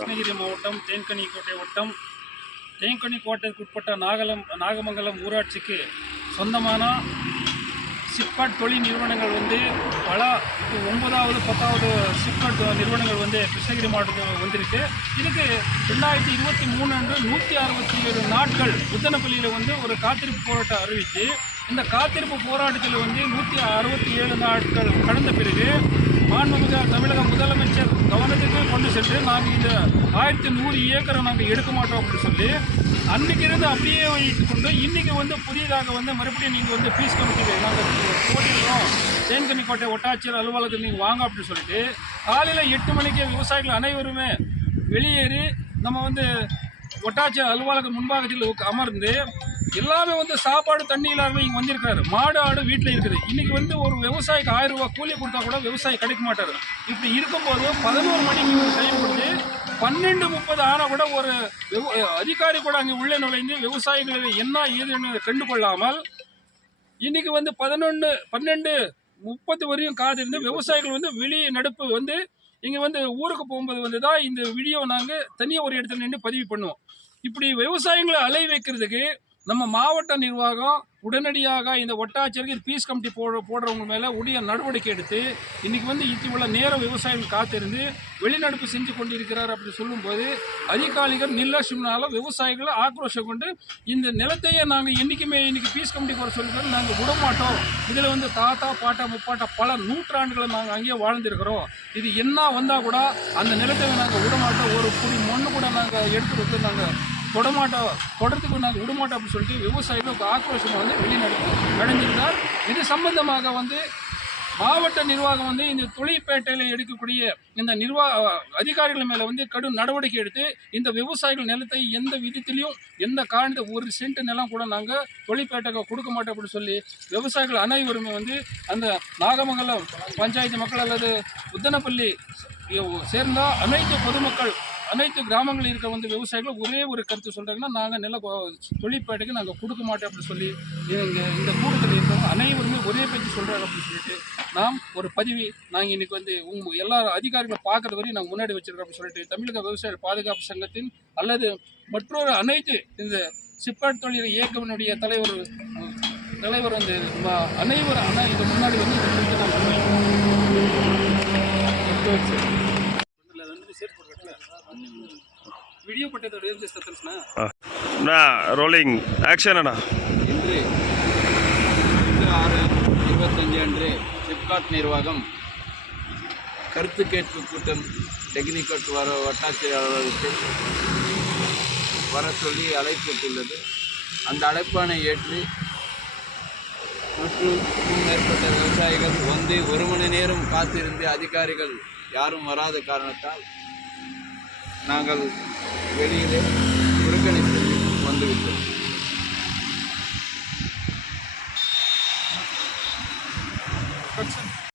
கிருஷ்ணகிரி மாவட்டம் தேன்கனிக்கோட்டை வட்டம் தேன்கனிக்கோட்டைக்கு உட்பட்ட நாகமங்கலம் ஊராட்சிக்கு சொந்தமான சிப்காட் தொழில் நிறுவனங்கள் பல 9வது 10வது சிப்காட் நிறுவனங்கள் கிருஷ்ணகிரி மாவட்டத்தில் வந்திருக்கு. இதுக்கு 2023 அன்று 167 நாட்கள் புத்தனப்பள்ளியில் ஒரு காத்திருப்பு போராட்டம் அறிவித்து இந்த காத்திருப்பு போராட்டத்தில் 167 நாட்கள் கடந்த பிறகு மாண்புமிகு தமிழக முதலமைச்சர் கவனத்துக்கு கொண்டு சென்று நாங்கள் இந்த 1100 ஏக்கரை நாங்கள் எடுக்க மாட்டோம் அப்படின்னு சொல்லி அன்றைக்கிருந்து அப்படியே வைத்துக் கொண்டு இன்றைக்கி புதியதாக மறுபடியும் நீங்கள் பீஸ் கமிட்டி நாங்கள் போட்டிடுறோம் தேன்கனிக்கோட்டை வட்டாட்சியர் அலுவலகத்தில் நீங்கள் வாங்க அப்படின்னு சொல்லிட்டு காலையில் 8 மணிக்கு விவசாயிகள் அனைவருமே வெளியேறி நம்ம வட்டாட்சியர் அலுவலக முன்பாகத்தில் அமர்ந்து எல்லாமே சாப்பாடு தண்ணி இல்லாமல் இங்கே வந்திருக்காரு. மாடு ஆடு வீட்டில் இருக்குது. இன்றைக்கி ஒரு விவசாயிக்கு 1000 ரூபா கூலி கொடுத்தா கூட விவசாயி கிடைக்க மாட்டார். இப்படி இருக்கும்போது 11 மணிக்கு டைம் கொடுத்து 12:30 ஆனால் கூட ஒரு அதிகாரி கூட அங்கே உள்ளே நுழைந்து விவசாயிகள் என்ன ஏதுன்னு கண்டு கொள்ளாமல் இன்றைக்கி 12:30 வரையும் காத்திருந்து விவசாயிகள் வெளியே நடுப்பு இங்கே ஊருக்கு போகும்போது தான் இந்த வீடியோ நாங்கள் தனியாக ஒரு இடத்துல நின்று பதிவு பண்ணுவோம். இப்படி விவசாயிகளை அலை வைக்கிறதுக்கு நம்ம மாவட்ட நிர்வாகம் உடனடியாக இந்த வட்டாட்சியருக்கு பீஸ் கமிட்டி போடுறவங்க மேலே உடைய நடவடிக்கை எடுத்து இன்றைக்கி இவ்வளோ நேரம் விவசாயிகள் காத்திருந்து வெளிநடப்பு செஞ்சு கொண்டிருக்கிறார் அப்படி சொல்லும்போது அதிகாரிகள் நிர்லட்சியம்னால விவசாயிகளை ஆக்ரோஷம் கொண்டு இந்த நிலத்தையே நாங்கள் என்றைக்குமே இன்றைக்கி பீஸ் கமிட்டி போட சொல்லிக்கிறோம், நாங்கள் விடமாட்டோம். இதில் தாத்தா பாட்டா முப்பாட்டா பல நூற்றாண்டுகளை நாங்கள் அங்கேயே வாழ்ந்துருக்கிறோம். இது என்ன வந்தால் கூட அந்த நிலத்தை நாங்கள் விடமாட்டோம். ஒரு குடி மண்ணு கூட நாங்கள் எடுத்து நாங்கள் தொடர்றதுக்கு நாங்கள் விடமாட்டோம் அப்படின்னு சொல்லிட்டு விவசாயிகளுக்கு ஆக்ரோஷம் வெளிநடப்பு நடந்திருந்தார். இது சம்பந்தமாக மாவட்ட நிர்வாகம் இந்த தொழிற்பேட்டையில் எடுக்கக்கூடிய இந்த அதிகாரிகள் மேலே கடும் நடவடிக்கை எடுத்து இந்த விவசாயிகள் நிலத்தை எந்த விதத்திலையும் எந்த காரணத்தை ஒரு சென்ட் நிலம் கூட நாங்கள் தொழிற்பேட்டைக்கு கொடுக்க மாட்டோம் அப்படின்னு சொல்லி விவசாயிகள் அனைவருமே அந்த நாகமங்கலம் பஞ்சாயத்து மக்கள் அல்லது புத்தனப்பள்ளி சேர்ந்த அனைத்து பொதுமக்கள் அனைத்து கிராமங்களில் இருக்க விவசாயிகள் ஒரே ஒரு கருத்து சொல்கிறாங்கன்னா, நாங்கள் நில தொழிற்பேட்டைக்கு நாங்கள் கொடுக்க மாட்டோம் அப்படின்னு சொல்லி இந்த கூட்டத்தில் இருக்கிறவங்க அனைவருமே ஒரே பேச்சு சொல்கிறாங்க அப்படின்னு சொல்லிட்டு நாம் ஒரு பதிவு நாங்கள் இன்றைக்கி எல்லா அதிகாரிகளை பார்க்குறது வரையும் நாங்கள் முன்னாடி வச்சுருக்கோம் அப்படின்னு சொல்லிட்டு தமிழக விவசாய பாதுகாப்பு சங்கத்தின் அல்லது மற்றொரு அனைத்து இந்த சிப்காட் தொழில் இயக்கத்தினுடைய தலைவர் அனைவரும் இது முன்னாடி வீடியோ ரோலிங் ஆக்ஷன் இன்று 6/25 அன்று சிப்காட் நிர்வாகம் கருத்து கேட்பு கூட்டம் டெக்னிக்கட் வட்டாட்சியர் அலுவலகத்தில் வர சொல்லி அழைக்கப்பட்டுள்ளது. அந்த அழைப்பானை ஏற்று 100க்கும் மேற்பட்ட விவசாயிகள் 1 மணி நேரம் காத்திருந்து அதிகாரிகள் யாரும் வராத காரணத்தால் நாங்கள் வெளியிலே